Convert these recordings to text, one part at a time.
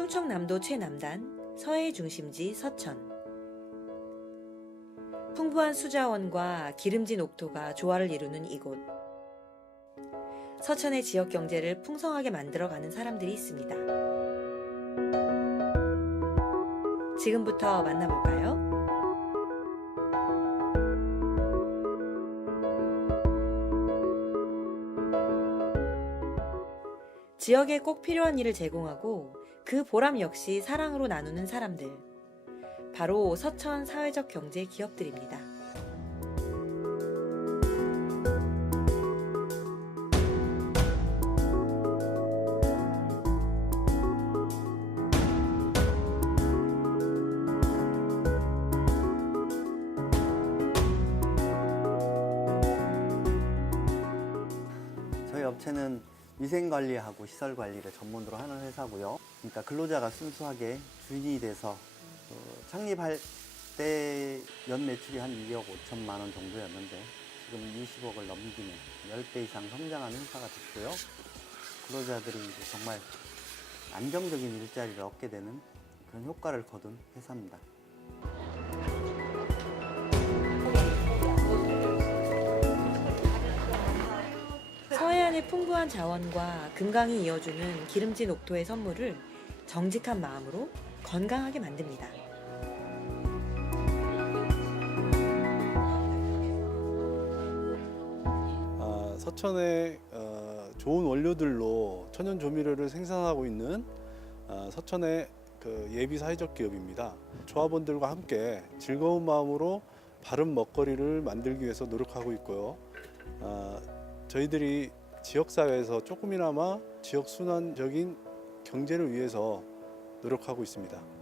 충청남도 최남단 서해 중심지 서천. 풍부한 수자원과 기름진 옥토가 조화를 이루는 이곳. 서천의 지역 경제를 풍성하게 만들어가는 사람들이 있습니다. 지금부터 만나볼까요? 지역에 꼭 필요한 일을 제공하고 그 보람 역시 사랑으로 나누는 사람들. 바로 서천 사회적 경제 기업들입니다. 위생관리하고 시설관리를 전문으로 하는 회사고요. 그러니까 근로자가 순수하게 주인이 돼서 어, 창립할 때 연 매출이 한 2억 5천만 원 정도였는데 지금 20억을 넘기는 10배 이상 성장하는 회사가 됐고요. 근로자들이 이제 정말 안정적인 일자리를 얻게 되는 그런 효과를 거둔 회사입니다. 서해안의 풍부한 자원과 금강이 이어주는 기름진 옥토의 선물을 정직한 마음으로 건강하게 만듭니다. 아, 서천의 어, 좋은 원료들로 천연 조미료를 생산하고 있는 아, 서천의 그 예비 사회적 기업입니다. 조합원들과 함께 즐거운 마음으로 바른 먹거리를 만들기 위해서 노력하고 있고요. 아, 저희들이 지역 사회에서 조금이나마 지역 순환적인 경제를 위해서 노력하고 있습니다.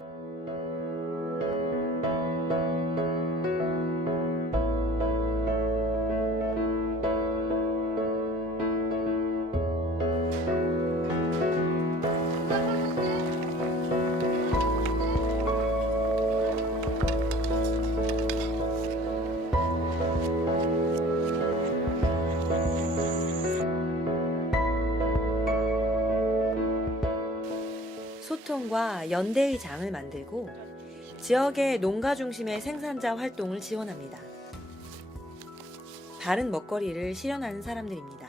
소통과 연대의 장을 만들고 지역의 농가 중심의 생산자 활동을 지원합니다. 바른 먹거리를 실현하는 사람들입니다.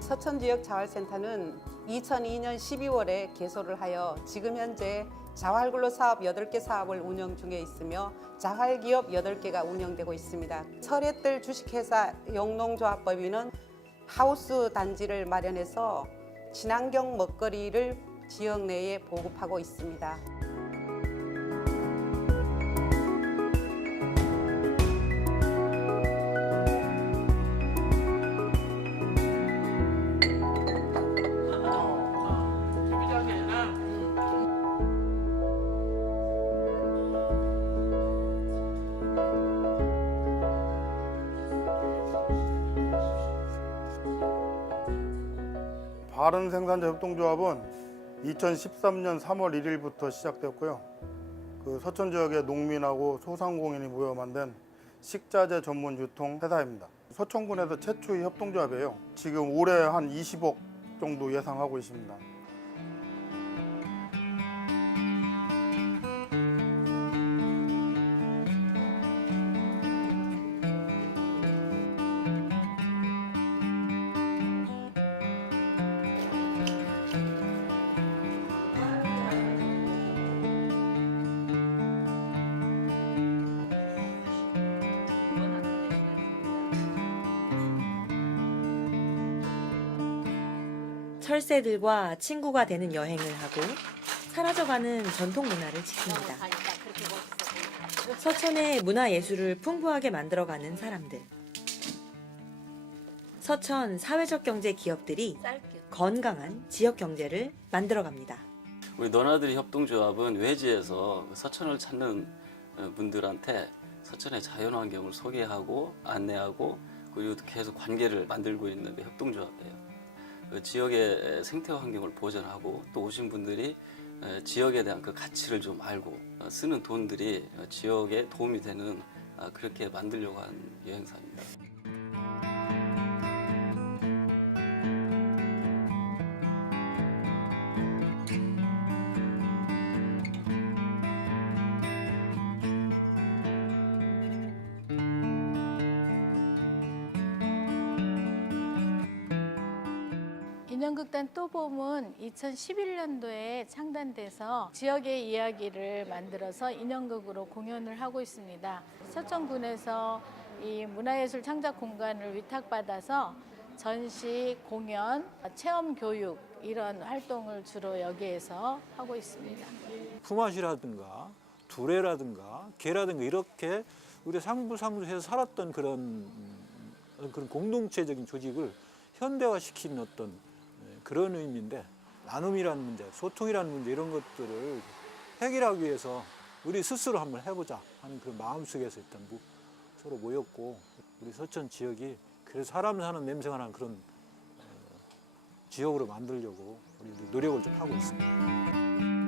서천 지역 자활센터는 2002년 12월에 개소를 하여 지금 현재 자활근로 사업 8개 사업을 운영 중에 있으며 자활기업 8개가 운영되고 있습니다. 설해뜰 주식회사 영농조합법인은 하우스 단지를 마련해서 친환경 먹거리를 지역 내에 보급하고 있습니다. 바른 생산자 협동조합은 2013년 3월 1일부터 시작됐고요. 그 서천 지역의 농민하고 소상공인이 모여 만든 식자재 전문 유통 회사입니다. 서천군에서 최초의 협동조합이에요. 지금 올해 한 20억 정도 예상하고 있습니다. 철새들과 친구가 되는 여행을 하고 사라져가는 전통 문화를 지킵니다. 서천의 문화예술을 풍부하게 만들어가는 사람들. 서천 사회적 경제 기업들이 건강한 지역 경제를 만들어갑니다. 우리 너나들이 협동조합은 외지에서 서천을 찾는 어, 분들한테 서천의 자연환경을 소개하고 안내하고 그리고 계속 관계를 만들고 있는 그 협동조합이에요. 그 지역의 생태 환경을 보존하고 또 오신 분들이 에, 지역에 대한 그 가치를 좀 알고 어, 쓰는 돈들이 어, 지역에 도움이 되는 아, 그렇게 만들려고 하는 여행사입니다. 문현극단 또봄은 2011년도에 창단돼서 지역의 이야기를 만들어서 인형극으로 공연을 하고 있습니다. 서천군에서 이 문화예술 창작 공간을 위탁받아서 전시, 공연, 체험 교육 이런 활동을 주로 여기에서 하고 있습니다. 품앗이라든가 두레라든가 개라든가 이렇게 우리 상부상부해서 살았던 그런 음, 그런 공동체적인 조직을 현대화시킨 어떤 예, 그런 의미인데 나눔이라는 문제, 소통이라는 문제 이런 것들을 해결하기 위해서 우리 스스로 한번 해보자 하는 그런 마음속에서 일단 모- 서로 모였고 우리 서천 지역이 그래서 사람 사는 냄새가 나는 그런 어, 지역으로 만들려고 우리 노력을 좀 하고 있습니다.